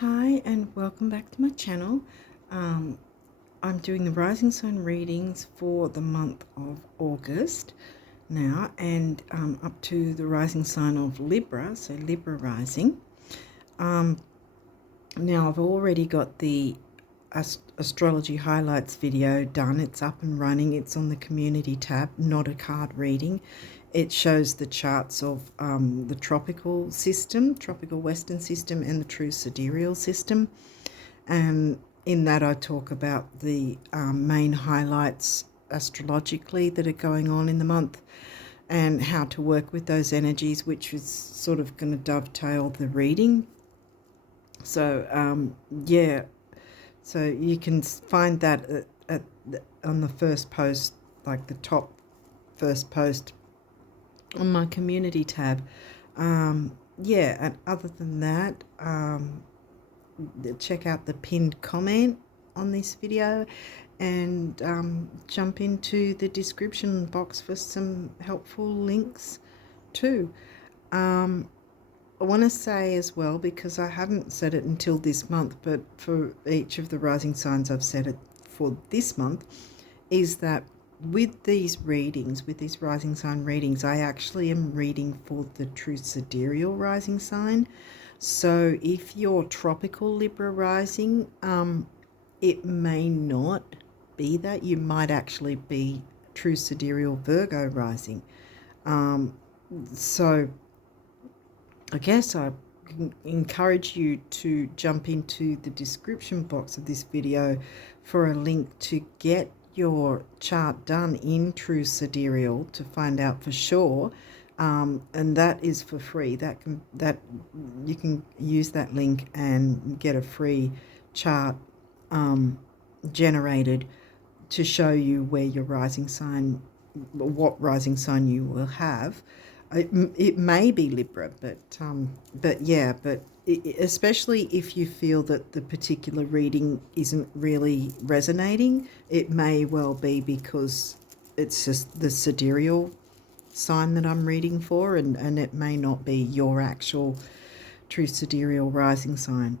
Hi and welcome back to my channel. Um, I'm doing the rising sign readings for the month of August now and up to the rising sign of Libra, so Libra rising. Now I've already got the astrology highlights video done. It's up and running. It's on the community tab, not a card reading. It shows the charts of the tropical system, tropical western system, and the true sidereal system. And in that I talk about the main highlights astrologically that are going on in the month and how to work with those energies, which is sort of going to dovetail the reading. So yeah, so you can find that on the first post, like the top first post on my community tab. Yeah, and other than that, check out the pinned comment on this video and jump into the description box for some helpful links too. I want to say as well, because I haven't said it until this month, but for each of the rising signs I've said it for this month, is that with these readings, with these rising sign readings, I actually am reading for the true sidereal rising sign. So if you're tropical Libra rising, it may not be that. You might actually be true sidereal Virgo rising. So I guess I encourage you to jump into the description box of this video for a link to get your chart done in true sidereal to find out for sure, and that is for free. That you can use that link and get a free chart generated to show you where your rising sign, what rising sign you will have. It may be Libra, but yeah, but especially if you feel that the particular reading isn't really resonating, it may well be because it's just the sidereal sign that I'm reading for, and it may not be your actual true sidereal rising sign.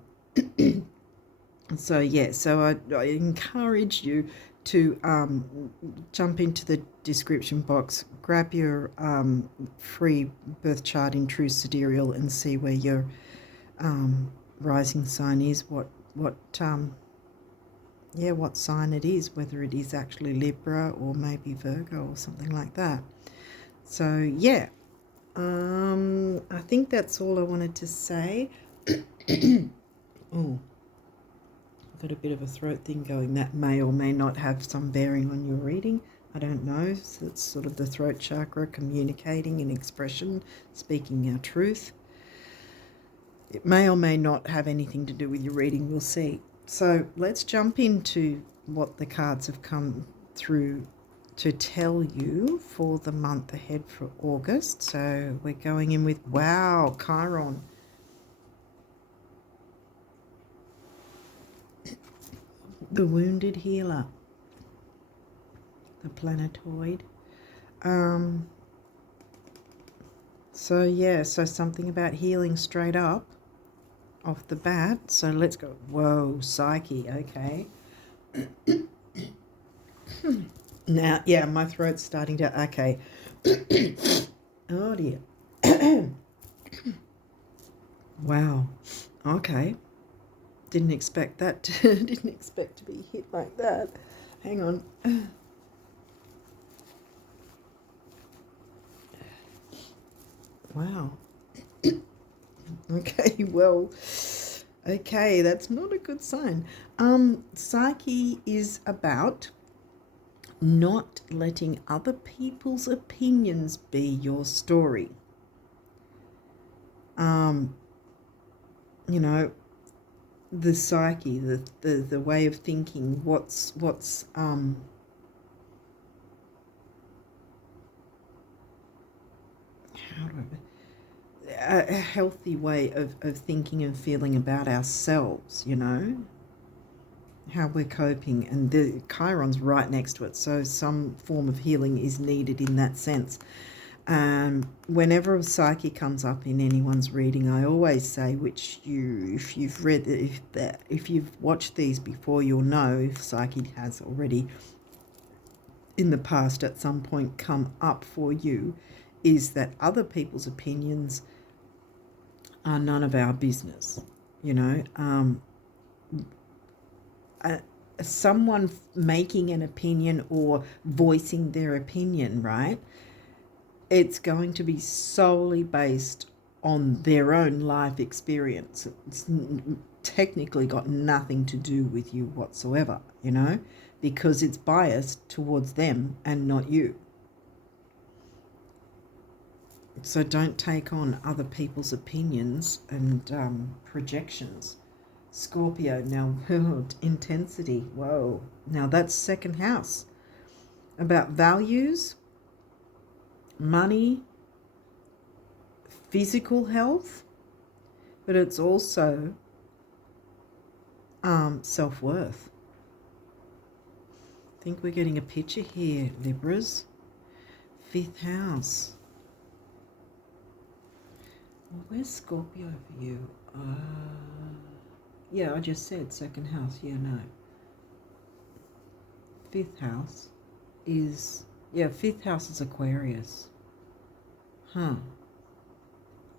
So yeah, so I encourage you to jump into the description box, grab your free birth chart in true sidereal, and see where your rising sign is, what sign it is, whether it is actually Libra or maybe Virgo or something like that. So yeah, I think that's all I wanted to say. Oh, got a bit of a throat thing going. That may or may not have some bearing on your reading. I don't know. So it's sort of the throat chakra communicating in expression, speaking our truth. It may or may not have anything to do with your reading. We'll see. So let's jump into what the cards have come through to tell you for the month ahead for August. So we're going in with, wow, Chiron. The wounded healer, the planetoid. So yeah, so something about healing straight up off the bat. So let's go. Whoa, Psyche. Okay. Now, yeah, my throat's starting to. Okay. Oh dear. Wow. Okay. Didn't expect that. Didn't expect to be hit like that. Hang on. Wow. Okay, well, okay, that's not a good sign. Psyche is about not letting other people's opinions be your story. You know, the psyche, the way of thinking, what's how do a healthy way of thinking and feeling about ourselves, you know, how we're coping, and the Chiron's right next to it, so some form of healing is needed in that sense. Whenever a psyche comes up in anyone's reading, I always say, which if you've watched these before, you'll know if psyche has already in the past at some point come up for you, is that other people's opinions are none of our business. You know, someone making an opinion or voicing their opinion, right? It's going to be solely based on their own life experience. It's technically got nothing to do with you whatsoever, you know, because it's biased towards them and not you. So don't take on other people's opinions and projections. Scorpio, now, intensity, whoa. Now that's second house. About values, money, physical health, but it's also self-worth. I think we're getting a picture here, Libras. Fifth house. Well, where's Scorpio for you? Yeah, I just said second house. Yeah, no. Fifth house is, yeah, fifth house is Aquarius.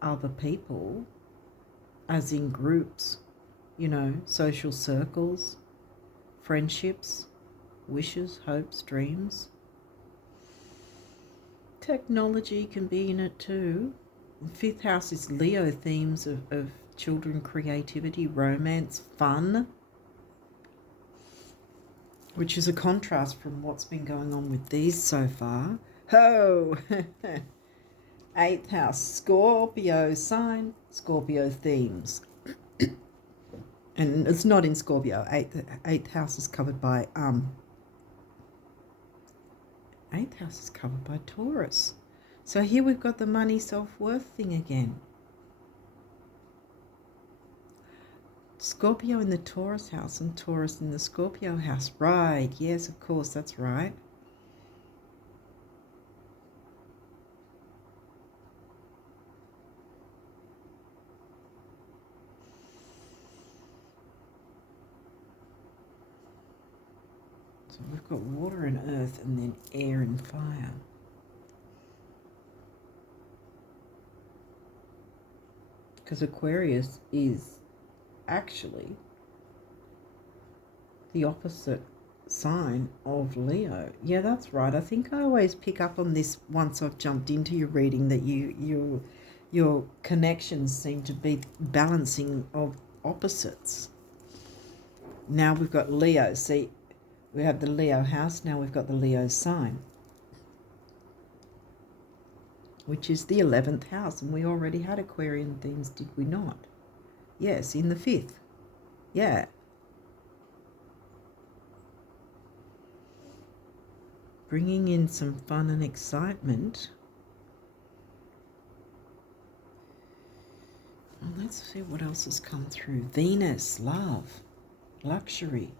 Other people, as in groups, you know, social circles, friendships, wishes, hopes, dreams. Technology can be in it too. Fifth house is Leo, themes of children, creativity, romance, fun, which is a contrast from what's been going on with these so far. Oh, eighth house, Scorpio sign, Scorpio themes. And it's not in Scorpio. Eighth house is covered by eighth house is covered by Taurus. So here we've got the money self-worth thing again. Scorpio in the Taurus house and Taurus in the Scorpio house. Right, yes, of course, that's right. So we've got water and earth and then air and fire. Because Aquarius is actually the opposite sign of Leo. Yeah, that's right. I think I always pick up on this once I've jumped into your reading, that your connections seem to be balancing of opposites. Now we've got Leo. See, we have the Leo house. Now we've got the Leo sign, which is the 11th house. And we already had Aquarian themes, did we not? Yes, in the 5th. Yeah. Bringing in some fun and excitement. Well, let's see what else has come through. Venus, love, luxury.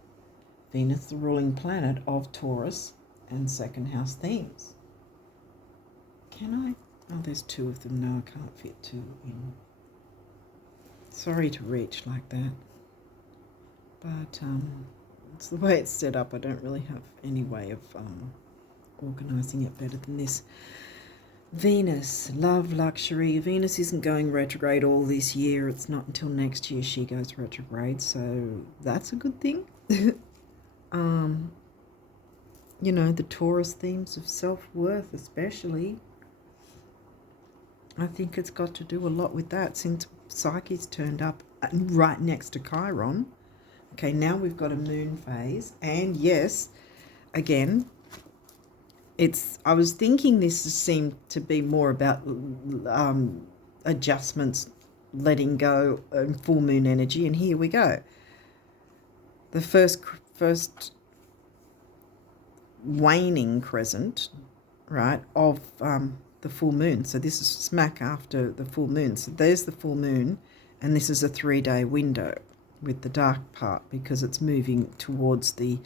Venus, the ruling planet of Taurus and second house themes. Can I? Oh, there's two of them. No, I can't fit two in. Sorry to reach like that. But it's the way it's set up. I don't really have any way of organising it better than this. Venus, love, luxury. Venus isn't going retrograde all this year. It's not until next year she goes retrograde, so that's a good thing. You know, the Taurus themes of self-worth especially. I think it's got to do a lot with that, since Psyche's turned up right next to Chiron. Okay, now we've got a moon phase, and yes, again, I was thinking this seemed to be more about adjustments, letting go, and full moon energy, and here we go. The first waning crescent, right, of the full moon. So this is smack after the full moon. So there's the full moon, and this is a 3-day window with the dark part, because it's moving towards the,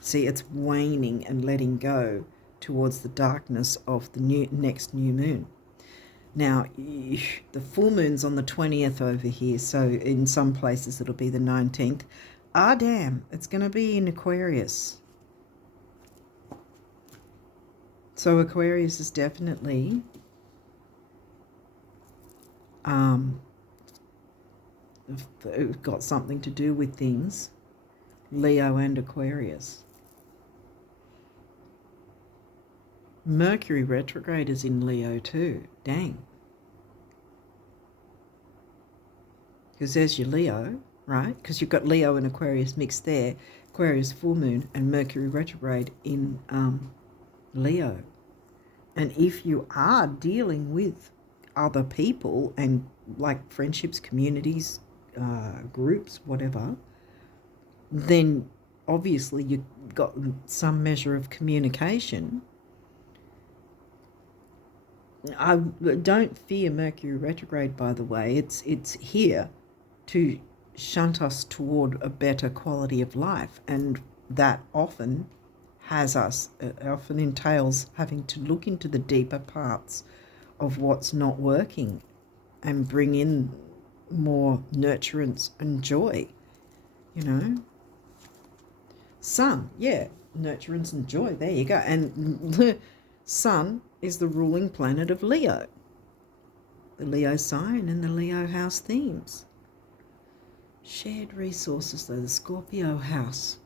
see, it's waning and letting go towards the darkness of the next new moon. Now, the full moon's on the 20th over here, so in some places it'll be the 19th. Ah, damn, it's going to be in Aquarius. So Aquarius is definitely got something to do with things. Leo and Aquarius. Mercury retrograde is in Leo too. Dang. Because there's your Leo, right? Because you've got Leo and Aquarius mixed there. Aquarius full moon and Mercury retrograde in Leo. And if you are dealing with other people and like friendships, communities, groups, whatever, then obviously you've got some measure of communication. I don't fear Mercury retrograde, by the way. It's here to shunt us toward a better quality of life, and that often entails having to look into the deeper parts of what's not working and bring in more nurturance and joy, you know. Sun, yeah, nurturance and joy, there you go. And the Sun is the ruling planet of Leo, the Leo sign and the Leo house themes. Shared resources, though, the Scorpio house.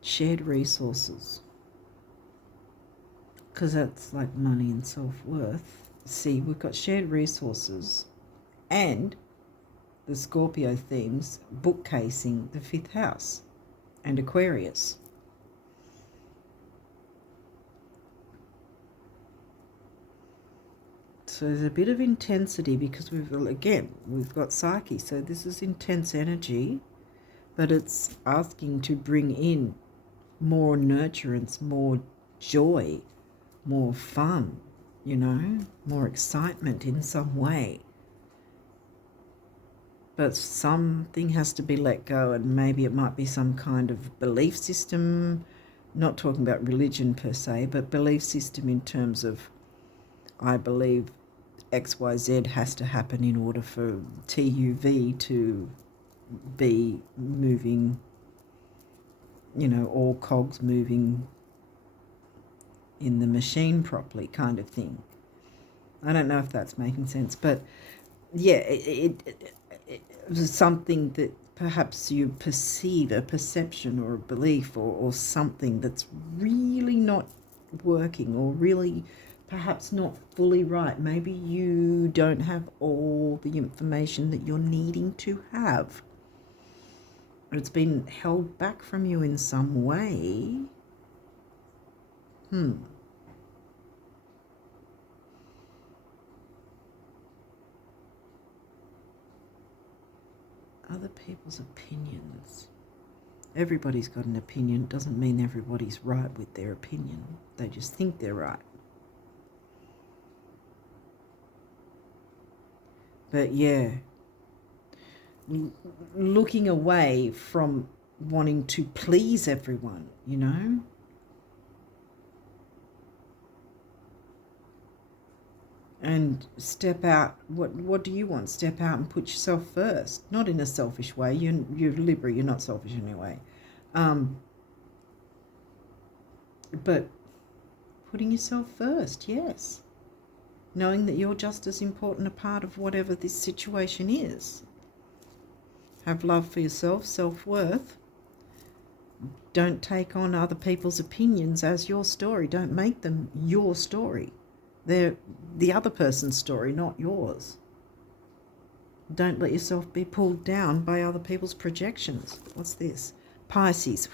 Shared resources. Because that's like money and self-worth. See, we've got shared resources and the Scorpio themes bookcasing the 5th house and Aquarius. So there's a bit of intensity because we've got Psyche. So this is intense energy, but it's asking to bring in more nurturance, more joy, more fun, you know, more excitement in some way. But something has to be let go, and maybe it might be some kind of belief system, not talking about religion per se, but belief system in terms of, I believe XYZ has to happen in order for TUV to be moving, you know, all cogs moving in the machine properly, kind of thing. I don't know if that's making sense, but yeah, it was something that perhaps you perceive, a perception or a belief or something that's really not working, or really perhaps not fully right. Maybe you don't have all the information that you're needing to have. It's been held back from you in some way. Other people's opinions. Everybody's got an opinion. It doesn't mean everybody's right with their opinion. They just think they're right. But yeah, looking away from wanting to please everyone, you know. And step out. What do you want? Step out and put yourself first. Not in a selfish way. You're Libra. You're not selfish anyway. But putting yourself first, yes. Knowing that you're just as important a part of whatever this situation is. Have love for yourself, self-worth. Don't take on other people's opinions as your story. Don't make them your story. They're the other person's story, not yours. Don't let yourself be pulled down by other people's projections. What's this? Pisces.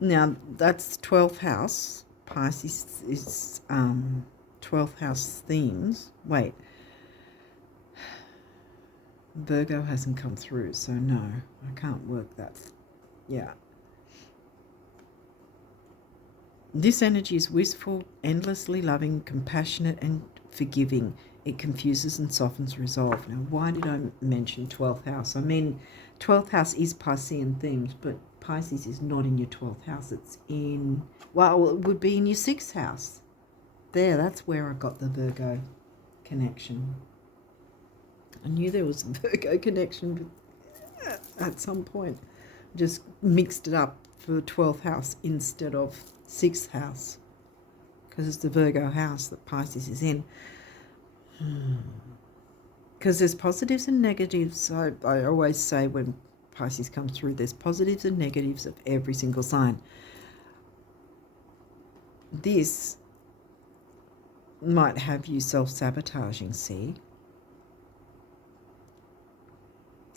Now, that's 12th house. Pisces is 12th house themes. Wait. Virgo hasn't come through, so no, I can't work that. Yeah. This energy is wistful, endlessly loving, compassionate, and forgiving. It confuses and softens resolve. Now, why did I mention 12th house? I mean, 12th house is Piscean themes, but Pisces is not in your 12th house. It's in, well, it would be in your 6th house. There, that's where I got the Virgo connection. I knew there was a Virgo connection at some point. Just mixed it up for 12th house instead of 6th house, because it's the Virgo house that Pisces is in. Because there's positives and negatives. I always say when Pisces comes through, there's positives and negatives of every single sign. This might have you self-sabotaging, see?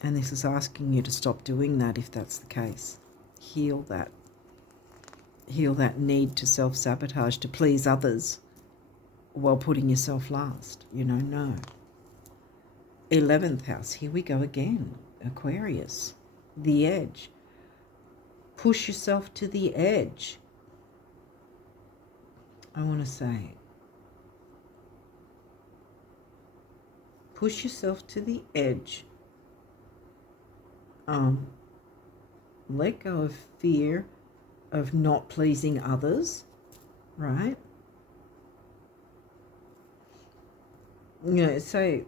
And this is asking you to stop doing that if that's the case. Heal that. Heal that need to self-sabotage, to please others while putting yourself last. No. 11th house, here we go again. Aquarius, the edge. Push yourself to the edge. I want to say, push yourself to the edge. Let go of fear of not pleasing others, right? Say,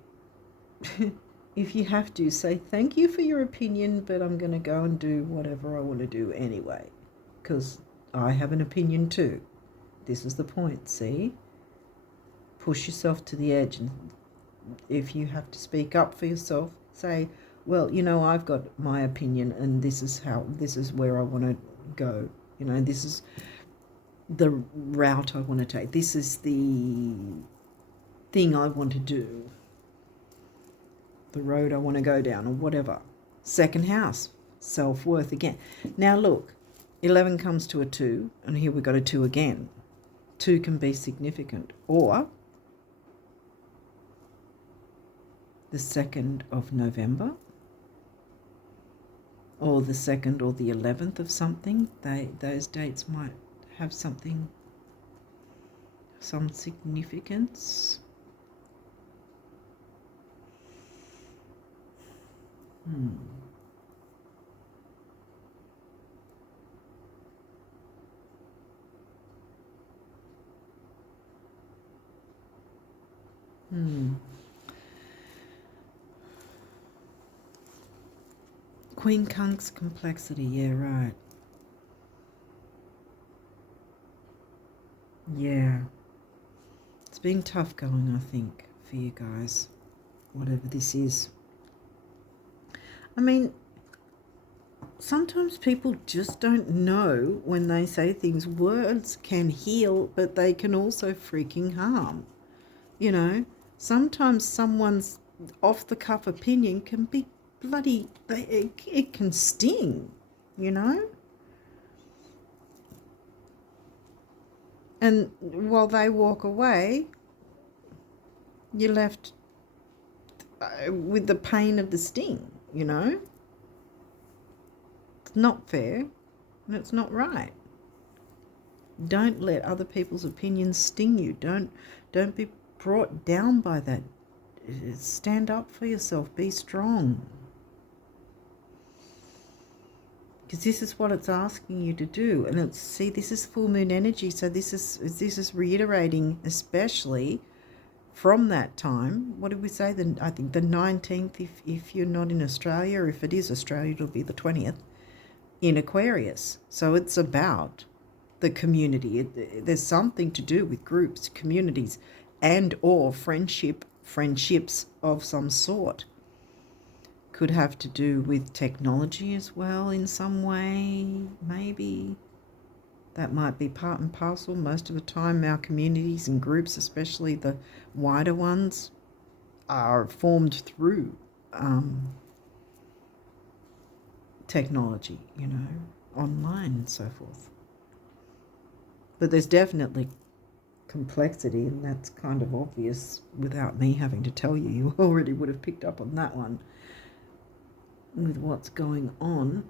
if you have to, say thank you for your opinion, but I'm going to go and do whatever I want to do anyway, because I have an opinion too. This is the point, see? Push yourself to the edge, and if you have to speak up for yourself, say, well, I've got my opinion, and this is where I want to go. This is the route I want to take. This is the thing I want to do. The road I want to go down, or whatever. 2nd house, self-worth again. Now look, 11 comes to a 2, and here we've got a 2 again. 2 can be significant, or the 2nd of November, or the 2nd or the 11th of something. Those dates might have some significance. Queen Kunk's complexity, yeah, right. Yeah. It's been tough going, I think, for you guys, whatever this is. I mean, sometimes people just don't know when they say things. Words can heal, but they can also freaking harm. Sometimes someone's off-the-cuff opinion can be bloody, it can sting, And while they walk away, you're left with the pain of the sting, It's not fair, and it's not right. Don't let other people's opinions sting you. Don't be brought down by that. Stand up for yourself. Be strong. Because this is what it's asking you to do. And this is full moon energy, so this is reiterating, especially from that time. What did we say? I think the 19th, if you're not in Australia, or if it is Australia, it'll be the 20th, in Aquarius. So it's about the community. There's something to do with groups, communities, and or friendships of some sort. Could have to do with technology as well in some way, maybe. That might be part and parcel. Most of the time, our communities and groups, especially the wider ones, are formed through technology, online and so forth. But there's definitely complexity, and that's kind of obvious without me having to tell you. You already would have picked up on that one with what's going on.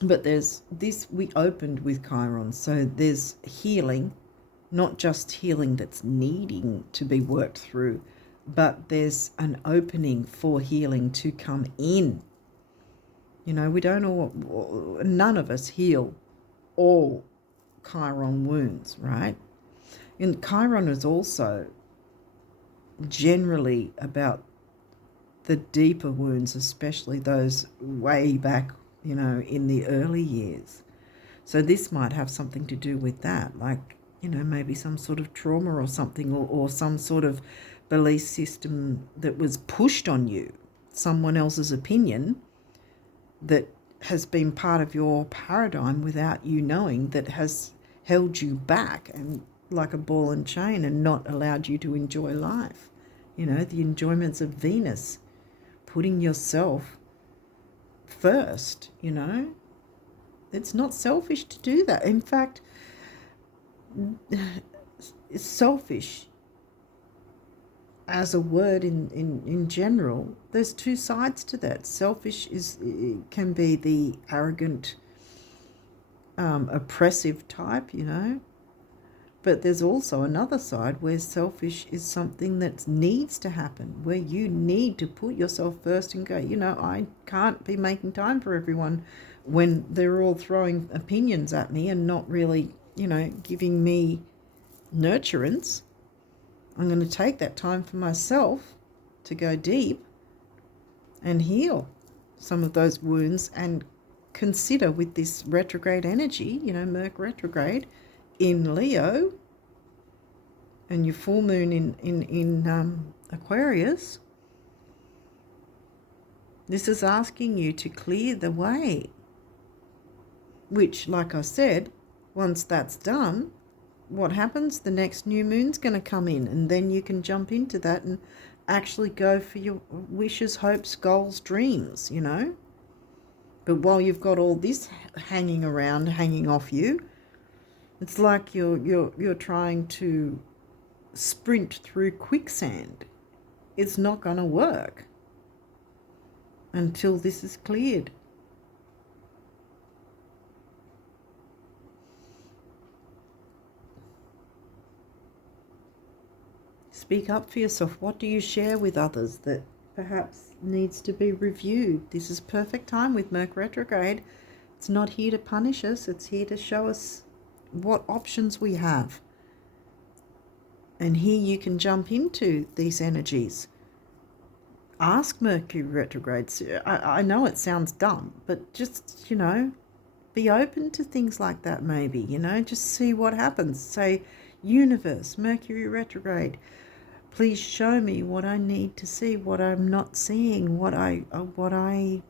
But there's this, we opened with Chiron, so there's healing not just healing that's needing to be worked through, but there's an opening for healing to come in. You know, we don't all, none of us heal all Chiron wounds, right? And Chiron is also generally about the deeper wounds, especially those way back, you know, in the early years. So this might have something to do with that, like, you know, maybe some sort of trauma or something, or some sort of belief system that was pushed on you, someone else's opinion that has been part of your paradigm without you knowing, that has held you back and like a ball and chain and not allowed you to enjoy life. You know, the enjoyments of Venus, putting yourself first, you know. It's not selfish to do that. In fact, selfish as a word in general, there's two sides to that. Selfish can be the arrogant, oppressive type, you know. But there's also another side where selfish is something that needs to happen, where you need to put yourself first and go, you know, I can't be making time for everyone when they're all throwing opinions at me and not really, you know, giving me nurturance. I'm going to take that time for myself to go deep and heal some of those wounds, and consider with this retrograde energy, you know, Mercury retrograde in Leo and your full moon in Aquarius, this is asking you to clear the way, which, like I said, once that's done, what happens? The next new moon's going to come in, and then you can jump into that and actually go for your wishes, hopes, goals, dreams, you know. But while you've got all this hanging around, hanging off you, it's like you're trying to sprint through quicksand. It's not going to work until this is cleared. Speak up for yourself. What do you share with others that perhaps needs to be reviewed? This is perfect time with Mercury retrograde. It's not here to punish us. It's here to show us what options we have. And here you can jump into these energies. Ask Mercury retrogrades. I know it sounds dumb, but just, you know, be open to things like that maybe, you know, just see what happens. Say, universe, Mercury retrograde, please show me what I need to see, what I'm not seeing, what I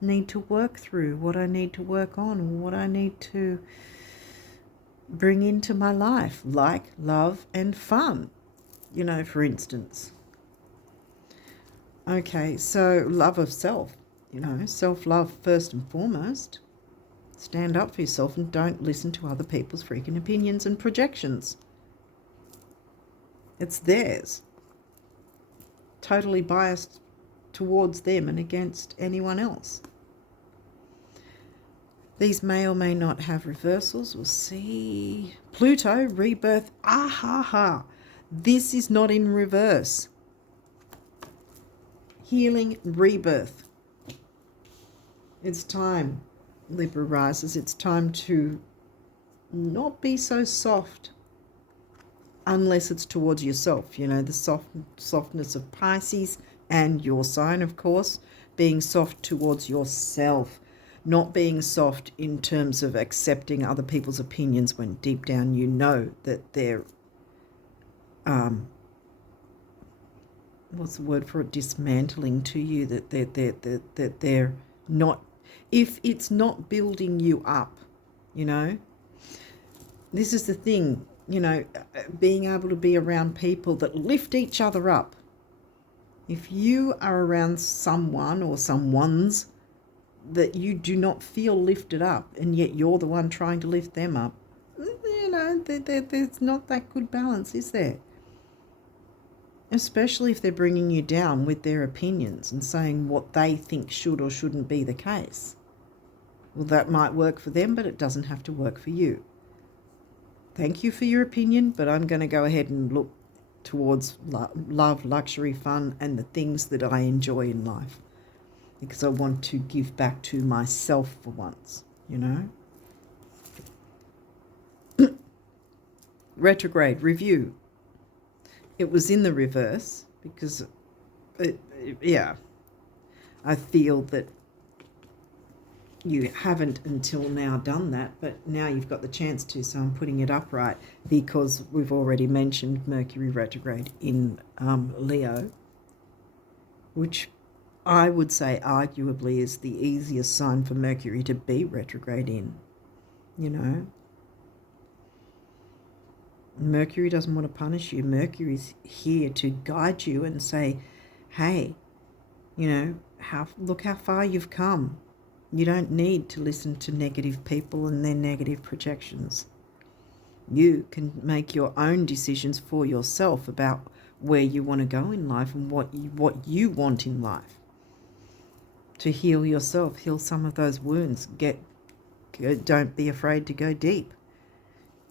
need to work through, what I need to work on, what I need to bring into my life, like love and fun, you know, for instance. Okay, so love of self, you know, self-love first and foremost. Stand up for yourself and don't listen to other people's freaking opinions and projections. It's theirs. Totally biased towards them and against anyone else. These may or may not have reversals. We'll see. Pluto, rebirth. Ha. This is not in reverse. Healing, rebirth. It's time, Libra rises. It's time to not be so soft unless it's towards yourself. You know, the softness of Pisces and your sign, of course, being soft towards yourself. Not being soft in terms of accepting other people's opinions when deep down you know that they're, what's the word for it, dismantling to you, that they're not, if it's not building you up, you know. This is the thing, you know, being able to be around people that lift each other up. If you are around someone or someone's that you do not feel lifted up, and yet you're the one trying to lift them up, you know, there's not that good balance, is there? Especially if they're bringing you down with their opinions and saying what they think should or shouldn't be the case. Well, that might work for them, but it doesn't have to work for you. thank you for your opinion, but I'm going to go ahead and look towards love, luxury, fun, and the things that I enjoy in life, because I want to give back to myself for once, you know. Retrograde review. It was in the reverse because, yeah, I feel that you haven't until now done that, but now you've got the chance to, so I'm putting it upright because we've already mentioned Mercury retrograde in Leo, which I would say arguably is the easiest sign for Mercury to be retrograde in, you know. Mercury doesn't want to punish you. Mercury's here to guide you and say, hey, you know, look how far you've come. You don't need to listen to negative people and their negative projections. You can make your own decisions for yourself about where you want to go in life and what you want in life. To heal yourself, heal some of those wounds. Don't be afraid to go deep.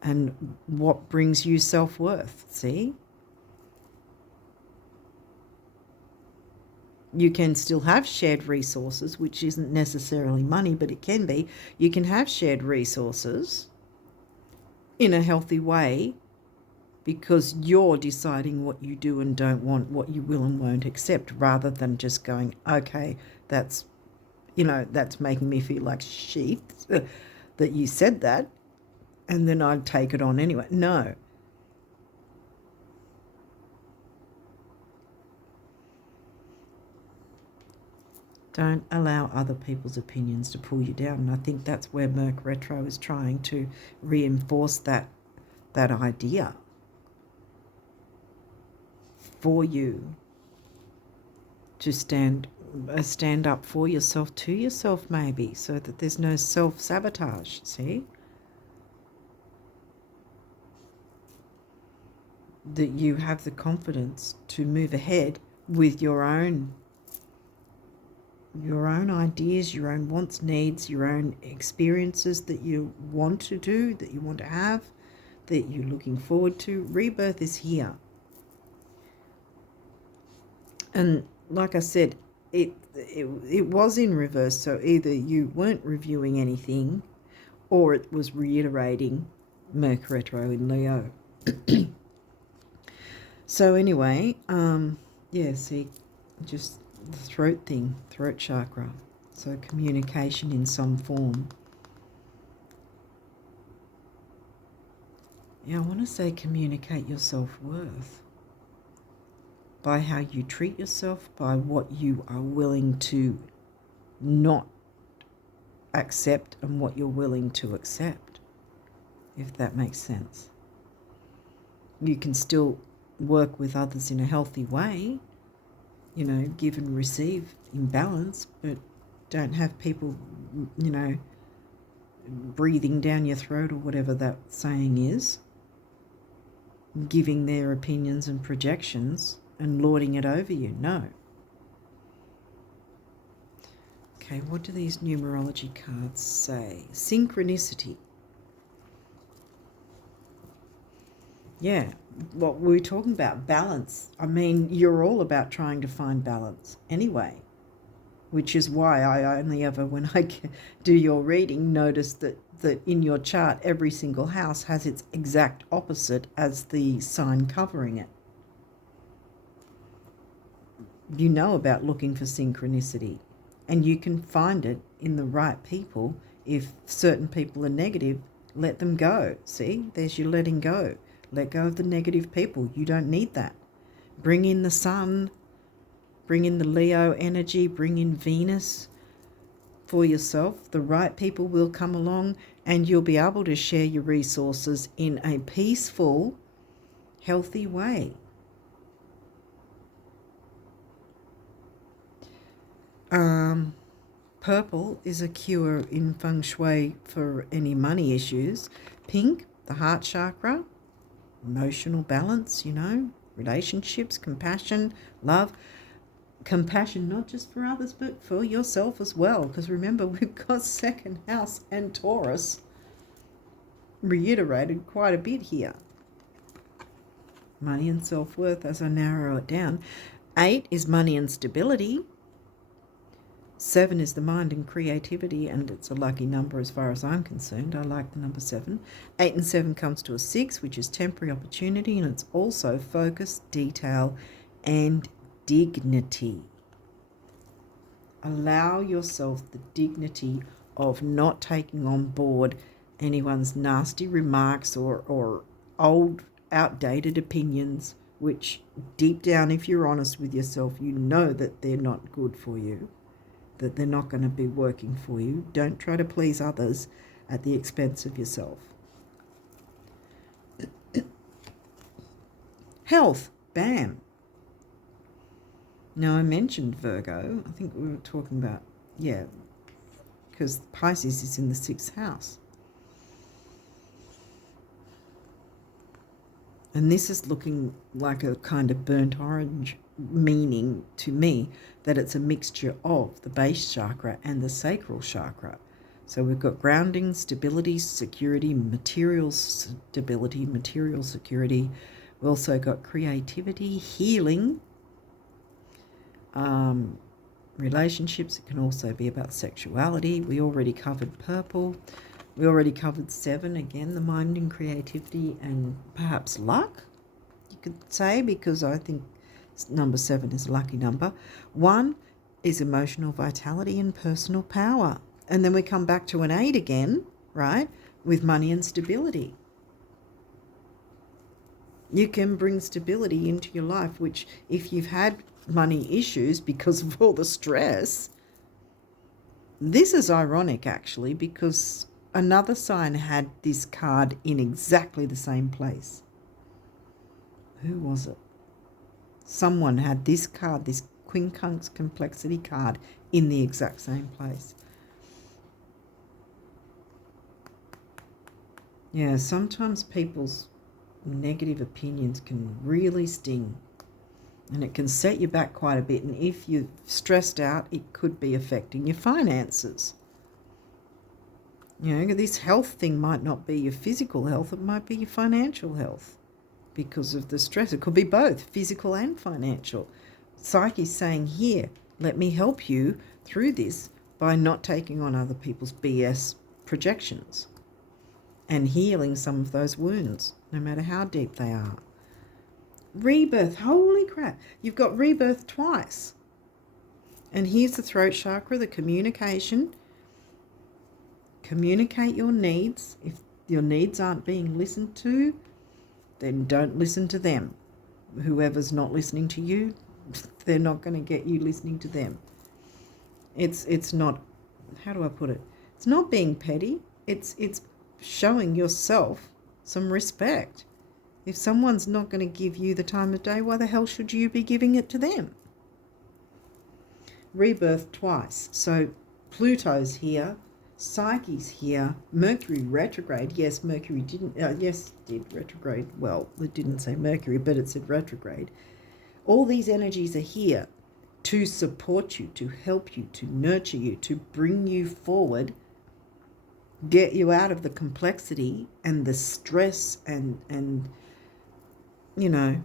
And what brings you self-worth, see? You can still have shared resources, which isn't necessarily money, but it can be. You can have shared resources in a healthy way because you're deciding what you do and don't want, what you will and won't accept, rather than just going, okay, that's making me feel like shit that you said that, and then I'd take it on anyway. No. Don't allow other people's opinions to pull you down. And I think that's where Merc Retro is trying to reinforce that idea for you to stand up for yourself, to yourself maybe, so that there's no self-sabotage, see? That you have the confidence to move ahead with your own ideas, your own wants, needs, your own experiences that you want to do, that you want to have, that you're looking forward to. Rebirth is here. And like I said, it was in reverse, so either you weren't reviewing anything or it was reiterating Mercury retro in Leo. So anyway, yeah, see, just the throat thing, throat chakra. So communication in some form. Yeah, I want to say communicate your self-worth by how you treat yourself, by what you are willing to not accept and what you're willing to accept, if that makes sense. You can still work with others in a healthy way, you know, give and receive in balance, but don't have people, you know, breathing down your throat or whatever that saying is, giving their opinions and projections and lording it over you. No. Okay, what do these numerology cards say? Synchronicity. Yeah, what we were talking about, balance. I mean, you're all about trying to find balance anyway, which is why I only ever, when I do your reading, notice that in your chart, every single house has its exact opposite as the sign covering it. You know about looking for synchronicity, and you can find it in the right people. If certain people are negative, let them go. See, there's your letting go. Let go of the negative people. You don't need that. Bring in the sun, bring in the Leo energy, bring in Venus for yourself. The right people will come along and you'll be able to share your resources in a peaceful, healthy way. Purple is a cure in feng shui for any money issues. Pink, the heart chakra, emotional balance, you know, relationships, compassion, love. Compassion not just for others but for yourself as well, because remember, we've got second house and Taurus reiterated quite a bit here. Money and self-worth as I narrow it down. 8 is money and stability. 7 is the mind and creativity, and it's a lucky number as far as I'm concerned. I like the number 7. 8 and 7 comes to a 6, which is temporary opportunity, and it's also focus, detail, and dignity. Allow yourself the dignity of not taking on board anyone's nasty remarks or old, outdated opinions, which deep down, if you're honest with yourself, you know that they're not good for you, that they're not going to be working for you. Don't try to please others at the expense of yourself. Health, bam. Now, I mentioned Virgo. I think we were talking about, because Pisces is in the 6th house. And this is looking like a kind of burnt orange, meaning to me that it's a mixture of the base chakra and the sacral chakra. So we've got grounding, stability, security, material stability, material security. We've also got creativity, healing, relationships. It can also be about sexuality. We already covered purple. We already covered 7, again, the mind and creativity and perhaps luck, you could say, because I think number 7 is a lucky number. 1 is emotional vitality and personal power. And then we come back to an 8 again, right, with money and stability. You can bring stability into your life, which if you've had money issues because of all the stress, this is ironic actually, because another sign had this card in exactly the same place. Who was it? Someone had this card, this quincunx complexity card, in the exact same place. Yeah, sometimes people's negative opinions can really sting, and it can set you back quite a bit. And if you're stressed out, it could be affecting your finances. You know, this health thing might not be your physical health, it might be your financial health because of the stress. It could be both, physical and financial. Psyche's saying, here, let me help you through this by not taking on other people's BS projections and healing some of those wounds, no matter how deep they are. Rebirth, holy crap, you've got rebirth twice. And here's the throat chakra, the communication. Communicate your needs. If your needs aren't being listened to, then don't listen to them. Whoever's not listening to you, they're not going to get you listening to them. It's not, how do I put it? It's not being petty. It's showing yourself some respect. If someone's not going to give you the time of day, why the hell should you be giving it to them? Rebirth twice. So Pluto's here. Psyche's here. Mercury retrograde. Yes, Mercury didn't. Yes, it did retrograde. Well, it didn't say Mercury, but it said retrograde. All these energies are here to support you, to help you, to nurture you, to bring you forward, get you out of the complexity and the stress and you know,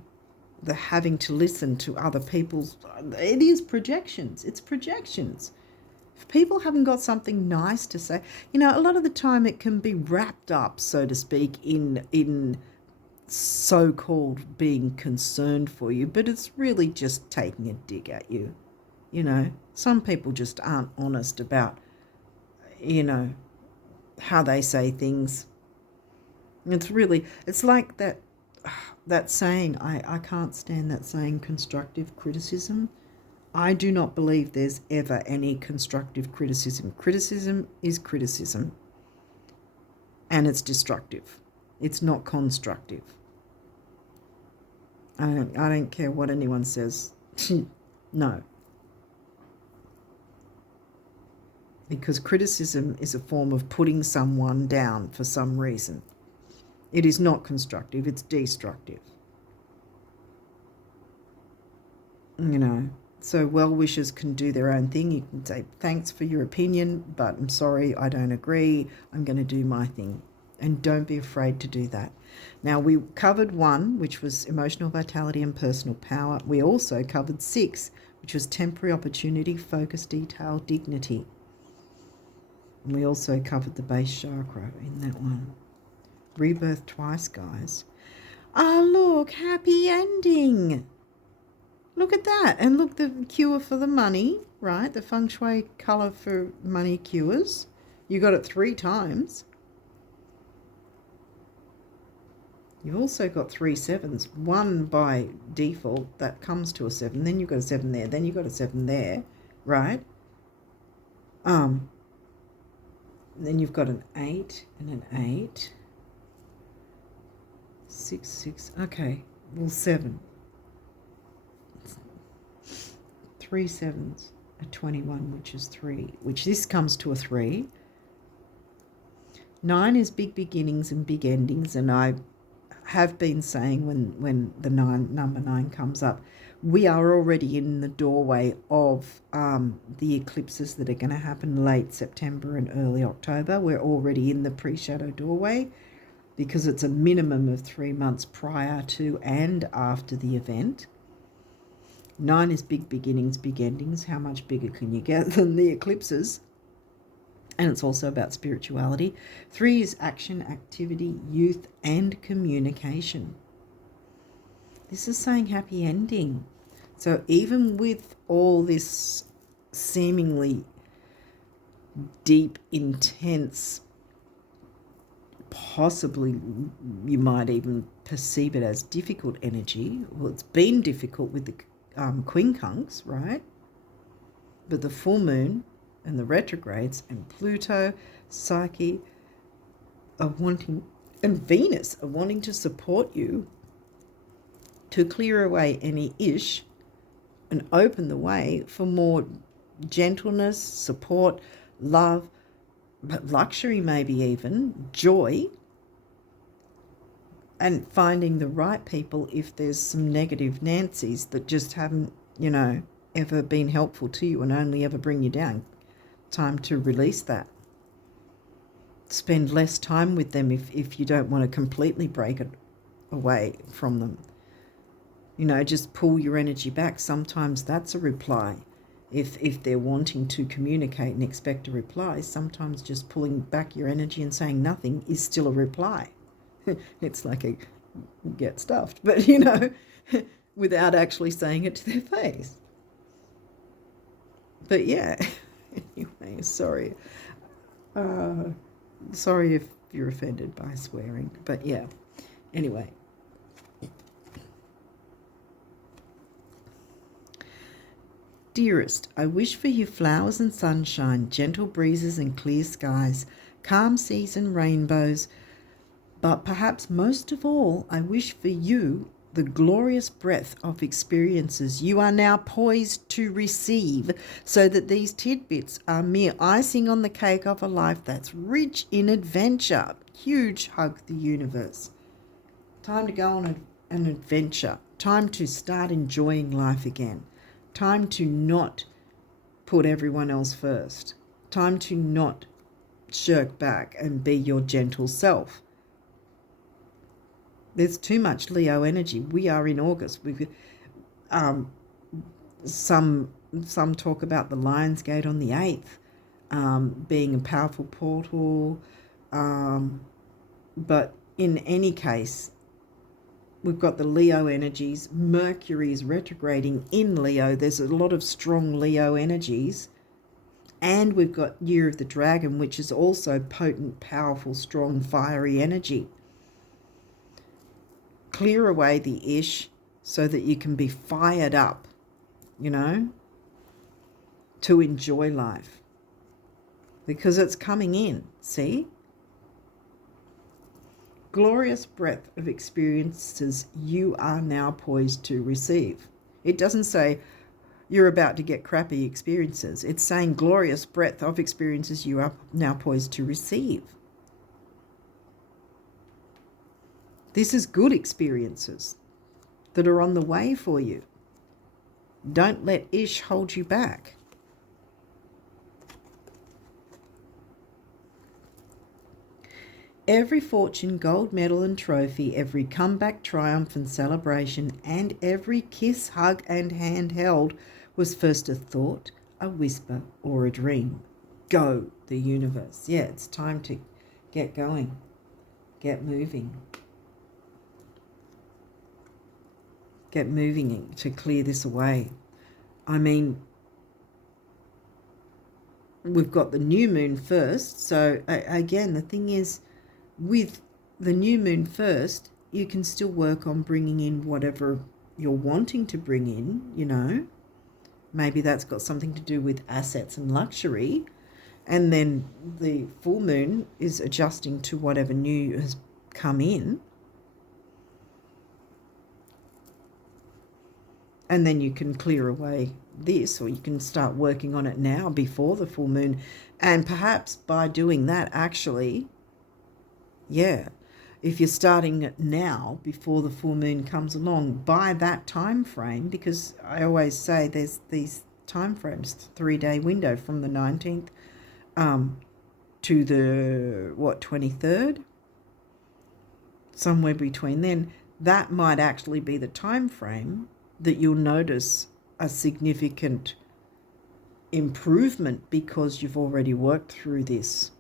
the having to listen to other people's. It is projections. It's projections. If people haven't got something nice to say, you know, a lot of the time it can be wrapped up, so to speak, in so-called being concerned for you, but it's really just taking a dig at you. You know, some people just aren't honest about, you know, how they say things. It's like that saying, I can't stand that saying, constructive criticism. I do not believe there's ever any constructive criticism. Criticism is criticism, and it's destructive. It's not constructive. I don't care what anyone says. No. Because criticism is a form of putting someone down for some reason. It is not constructive, it's destructive. You know, so well-wishers can do their own thing. You can say, thanks for your opinion, but I'm sorry, I don't agree. I'm going to do my thing. And don't be afraid to do that. Now, we covered 1, which was emotional vitality and personal power. We also covered 6, which was temporary opportunity, focus, detail, dignity. And we also covered the base chakra in that one. Rebirth twice, guys. Oh, look, happy ending. Look at that. And look, the cure for the money, right? The feng shui colour for money cures. You got it 3 times. You've also got 3 7s. 1 by default, that comes to a 7. Then you've got a 7 there. Then you've got a 7 there, right? Then you've got an 8 and an 8. 6, 6. Okay, well, 7. 3 7s, a 21, which is 3, which this comes to a 3. 9 is big beginnings and big endings, and I have been saying when the number 9 comes up, we are already in the doorway of the eclipses that are going to happen late September and early October. We're already in the pre-shadow doorway because it's a minimum of 3 months prior to and after the event. 9 is big beginnings, big endings. How much bigger can you get than the eclipses? And it's also about spirituality. 3 is action, activity, youth, and communication. This is saying happy ending. So even with all this seemingly deep, intense, possibly you might even perceive it as difficult energy. Well, it's been difficult with the quincunx, right? But the full moon and the retrogrades and Pluto, Psyche are wanting, and Venus are wanting to support you to clear away any ish and open the way for more gentleness, support, love, but luxury, maybe even joy, and finding the right people if there's some negative Nancys that just haven't, ever been helpful to you and only ever bring you down. Time to release that. Spend less time with them if you don't want to completely break it away from them. Just pull your energy back. Sometimes that's a reply. If they're wanting to communicate and expect a reply, sometimes just pulling back your energy and saying nothing is still a reply. It's like a get stuffed, but without actually saying it to their face. But yeah, anyway, sorry. Sorry if you're offended by swearing, but yeah, anyway. Dearest, I wish for you flowers and sunshine, gentle breezes and clear skies, calm seas and rainbows, but perhaps most of all, I wish for you the glorious breadth of experiences you are now poised to receive, so that these tidbits are mere icing on the cake of a life that's rich in adventure. Huge hug, the universe. Time to go on an adventure. Time to start enjoying life again. Time to not put everyone else first. Time to not shirk back and be your gentle self. There's too much Leo energy. We are in August. Some talk about the Lion's Gate on the 8th being a powerful portal. But in any case, we've got the Leo energies. Mercury is retrograding in Leo. There's a lot of strong Leo energies. And we've got Year of the Dragon, which is also potent, powerful, strong, fiery energy. Clear away the ish so that you can be fired up, to enjoy life. Because it's coming in, see? Glorious breadth of experiences you are now poised to receive. It doesn't say you're about to get crappy experiences. It's saying glorious breadth of experiences you are now poised to receive. This is good experiences that are on the way for you. Don't let ish hold you back. Every fortune, gold medal and trophy, every comeback triumph and celebration, and every kiss, hug and hand held was first a thought, a whisper or a dream. Go, the universe. Yeah, it's time to get going, get moving. Get moving to clear this away. I mean, we've got the new moon first. So again, the thing is, with the new moon first, you can still work on bringing in whatever you're wanting to bring in, you know. Maybe that's got something to do with assets and luxury. And then the full moon is adjusting to whatever new has come in. And then you can clear away this, or you can start working on it now before the full moon. And perhaps by doing that, actually, yeah, if you're starting it now before the full moon comes along, by that time frame, because I always say there's these time frames, 3-day window from the 19th to the 23rd, somewhere between then, that might actually be the time frame that you'll notice a significant improvement, because you've already worked through this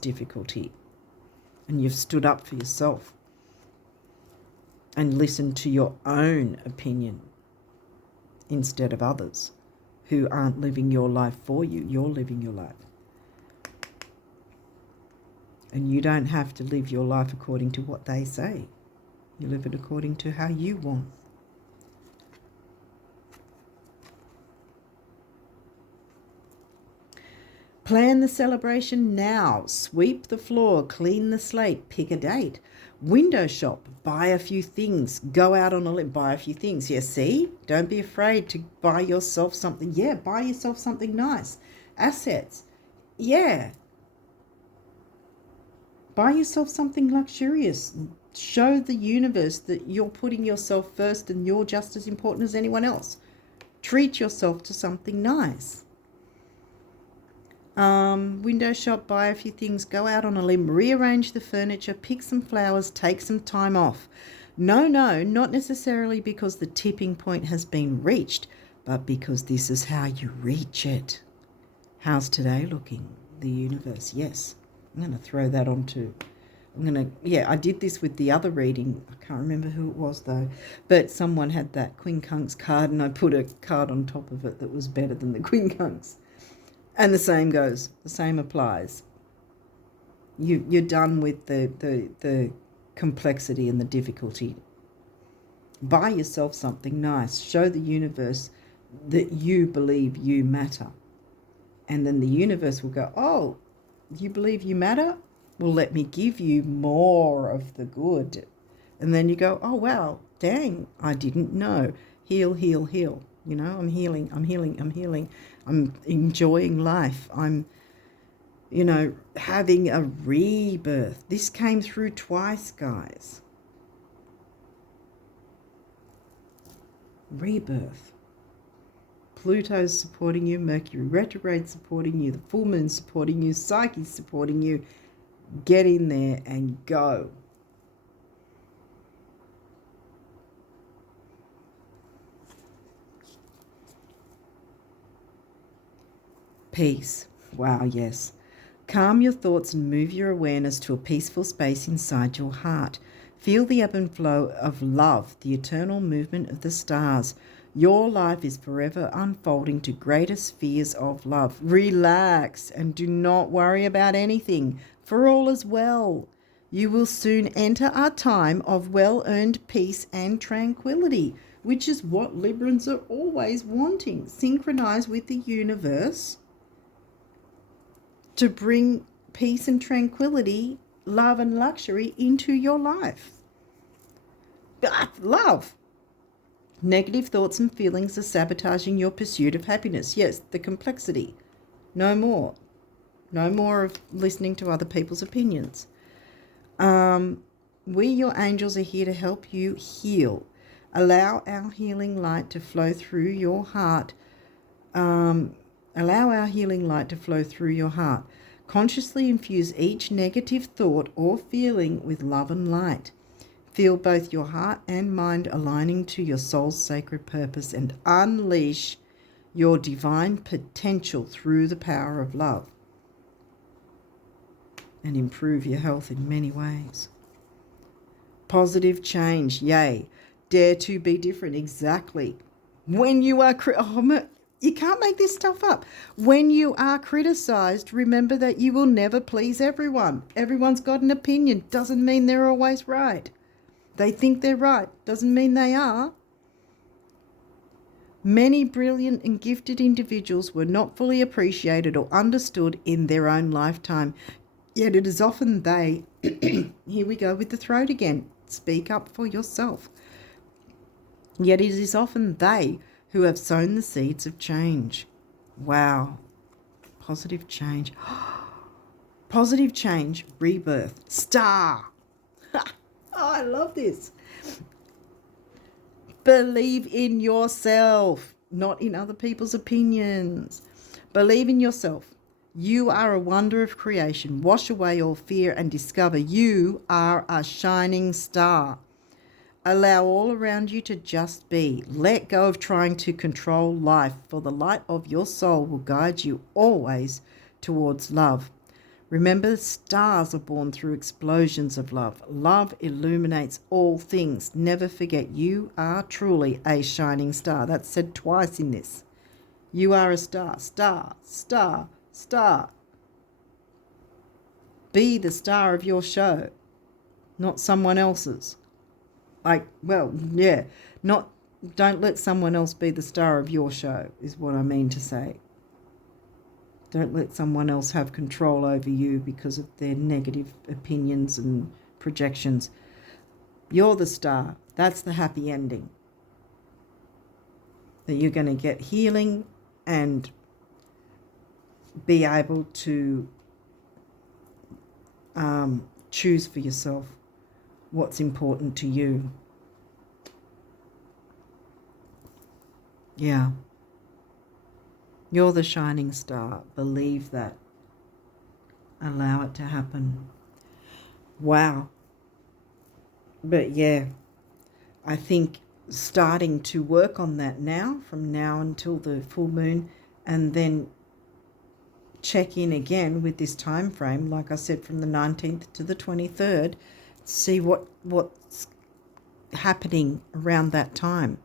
difficulty and you've stood up for yourself and listened to your own opinion instead of others who aren't living your life for you. You're living your life. And you don't have to live your life according to what they say. You live it according to how you want. Plan the celebration now. Sweep the floor, clean the slate, pick a date. Window shop, buy a few things. Go out on a limb, buy a few things. Yeah, see? Don't be afraid to buy yourself something. Yeah, buy yourself something nice. Assets. Yeah. Buy yourself something luxurious. Show the universe that you're putting yourself first and you're just as important as anyone else. Treat yourself to something nice. Window shop, buy a few things, go out on a limb, rearrange the furniture, pick some flowers, take some time off. No, not necessarily because the tipping point has been reached, but because this is how you reach it. How's today looking? The universe, yes. I'm going to throw that onto, I did this with the other reading. I can't remember who it was though, but someone had that quincunx card and I put a card on top of it that was better than the quincunx. And the same goes, the same applies. You're done with the complexity and the difficulty. Buy yourself something nice. Show the universe that you believe you matter. And then the universe will go, oh, you believe you matter? Well, let me give you more of the good. And then you go, oh, wow, dang, I didn't know. Heal, heal, heal. You know, I'm healing. I'm enjoying life. I'm, having a rebirth. This came through twice, guys. Rebirth. Pluto's supporting you, Mercury retrograde supporting you, the full moon supporting you, Psyche's supporting you. Get in there and go. Peace. Wow, yes. Calm your thoughts and move your awareness to a peaceful space inside your heart. Feel the ebb and flow of love, the eternal movement of the stars. Your life is forever unfolding to greater spheres of love. Relax and do not worry about anything, for all is well. You will soon enter a time of well-earned peace and tranquility, which is what Librans are always wanting. Synchronize with the universe to bring peace and tranquility, love and luxury into your life. Love. Negative thoughts and feelings are sabotaging your pursuit of happiness. Yes, the complexity. No more. No more of listening to other people's opinions. We, your angels, are here to help you heal. Allow our healing light to flow through your heart. Consciously infuse each negative thought or feeling with love and light. Feel both your heart and mind aligning to your soul's sacred purpose and unleash your divine potential through the power of love. And improve your health in many ways. Positive change, yay. Dare to be different, exactly. When you are, you can't make this stuff up. When you are criticized, remember that you will never please everyone. Everyone's got an opinion, doesn't mean they're always right. They think they're right, doesn't mean they are. Many brilliant and gifted individuals were not fully appreciated or understood in their own lifetime. Yet it is often they, here we go with the throat again, speak up for yourself. Yet it is often they who have sown the seeds of change. Wow. Positive change. Positive change, rebirth, star. Oh, I love this. Believe in yourself, not in other people's opinions. Believe in yourself. You are a wonder of creation. Wash away all fear and discover you are a shining star. Allow all around you to just be. Let go of trying to control life, for the light of your soul will guide you always towards love. Remember, stars are born through explosions of love. Love illuminates all things. Never forget, you are truly a shining star. That's said twice in this. You are a star, star, star, star. Be the star of your show, not someone else's. Don't let someone else be the star of your show, is what I mean to say. Don't let someone else have control over you because of their negative opinions and projections. You're the star. That's the happy ending. That you're going to get healing and be able to choose for yourself what's important to you. Yeah. You're the shining star. Believe that. Allow it to happen. Wow. But yeah, I think starting to work on that now, from now until the full moon, and then check in again with this time frame, like I said, from the 19th to the 23rd, see what's happening around that time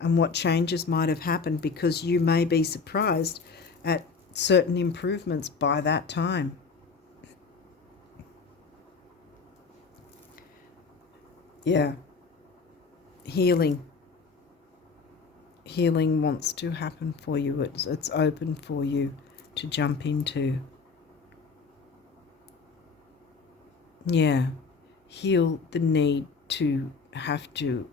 and what changes might have happened, because you may be surprised at certain improvements by that time. Yeah. Healing wants to happen for you. It's open for you to jump into. Yeah. Heal the need to have to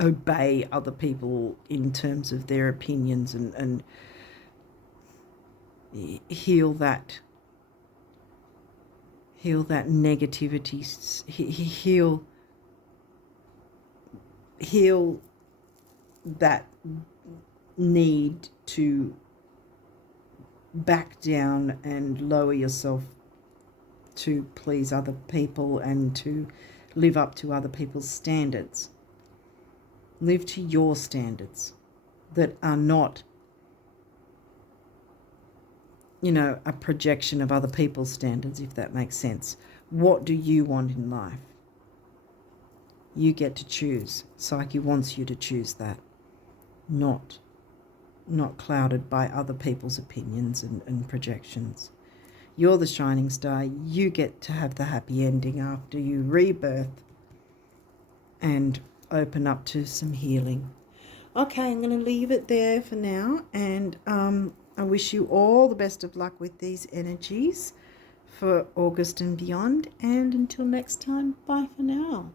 obey other people in terms of their opinions, and heal that negativity, heal that need to back down and lower yourself to please other people and to live up to other people's standards. Live to your standards that are not, a projection of other people's standards, if that makes sense. What do you want in life? You get to choose. Psyche wants you to choose that, not clouded by other people's opinions and projections. You're the shining star. You get to have the happy ending after you rebirth and open up to some healing. Okay, I'm going to leave it there for now, and I wish you all the best of luck with these energies for August and beyond, and until next time, bye for now.